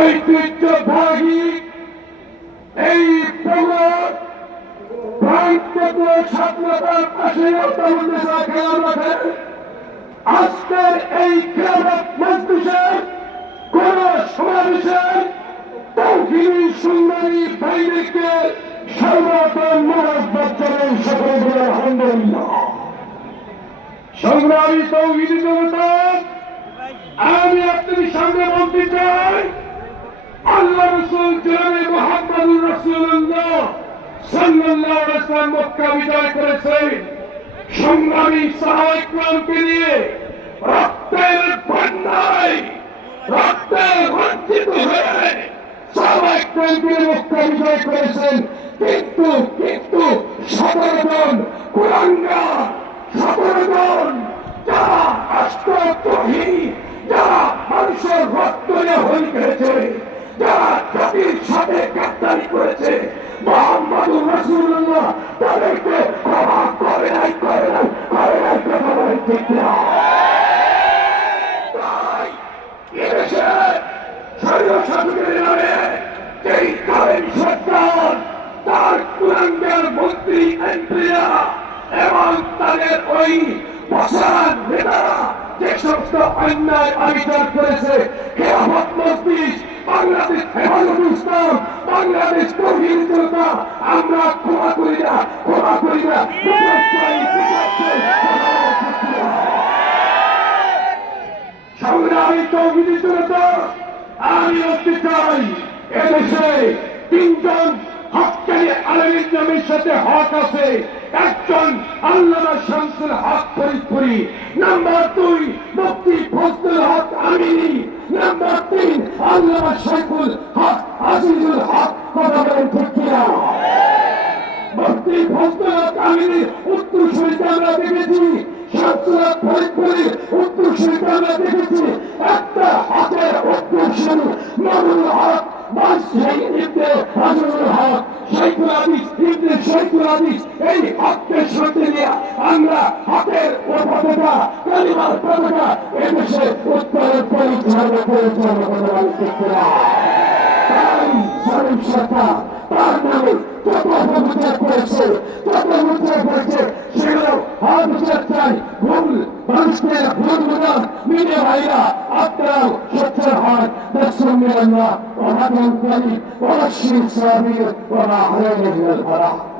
ঐতিহ্যবাহী এই প্রমোদ ভারতকে স্বাধীনতার পাশে খেলা মাঠে আজকের এই খেলাফত মজলিসের কোন সমাবেশে তৌহিদি সুন্দরী ভাইদেরকে সর্বপ্রথম মোবারকবাদ জানাই সকলে বলে আলহামদুলিল্লাহ। সংগ্রামী তৌহিদি জনতা, আমি আপনাদের সামনে বলতে চাই আল্লাহ রাসূল জনাবে মুহাম্মদুর রাসূলুল্লাহ সাল্লাল্লাহু আলাইহি ওয়াসাল্লাম মক্কা বিজয় করেছেন সংগ্রামী সাহাবায়ে কেরামকে নিয়ে রক্তের বন্যায় রক্তে রঞ্জিত হয়ে সাহাবায়ে কেরামকে মক্কা বিজয় করেছেন। কিন্তু 17 জন কুলাঙ্গার 17 জন যারা রাষ্ট্রদ্রোহী, যারা মানুষের রক্ত নিয়ে হল করেছে, যারা জাতির সাথে গাদ্দারি করেছে, মুহাম্মদুর রাসূলুল্লাহ তাদেরকে ক্ষমা করে নাই কথা বলেন ঠিক না? তাই এদেশে স্বৈরশাসকের নামে যেই কালের সরকার তার কুলাঙ্গার মন্ত্রী এমপিরা এবং তাদের ওই বসার নেতারা যে সমস্ত অন্যায় আবিষ্কার করেছে, খেলাফত মজলিস, বাংলাদেশ হেফাজত ইসলাম, বাংলাদেশ তৌহিদি জনতা, আমরা ক্ষমা করি না। সংগ্রামী তৌহিদি জনতা, আমি বলতে চাই এদেশে 3 জন হক্কানি আলেমের নামের সাথে হক আছে। একজন আল্লামা শামসুল হক ফরিদপুরি, নাম্বার 2 মুফতি ফজলুল হক আমিনী, নাম্বার 3 আল্লামা শাইখুল হক আজিজুল হক। কথা বলেন ঠিক কিনা? মুফতি ফজলুল হক আমিনী উত্তরসূরিতে আমরা দেখেছি, শামসুল হক ফরিদপুরি উত্তরসূরিতে আমরা দেখেছি। একটা হকের উত্তরসূরি নুরুল হক এই হকের সাথে নিয়ে আমরা হকের পতাকা, কালিমার পতাকা এদেশে উত্তরের পরিচালনা পরিচালনা সরকার তার নামে যত অপপ্রচার করেছে, সেগুলো অপপ্রচার চাই। ভুল মানুষকে ভুল বোঝান মিলে ভাইরা, আপনারাও সচ্ছল হন। বিসমিল্লাহ ওয়া রাহমাতুল্লাহি ওয়া রাহমাতুল্লাহি ওয়া বারাকাতুহু।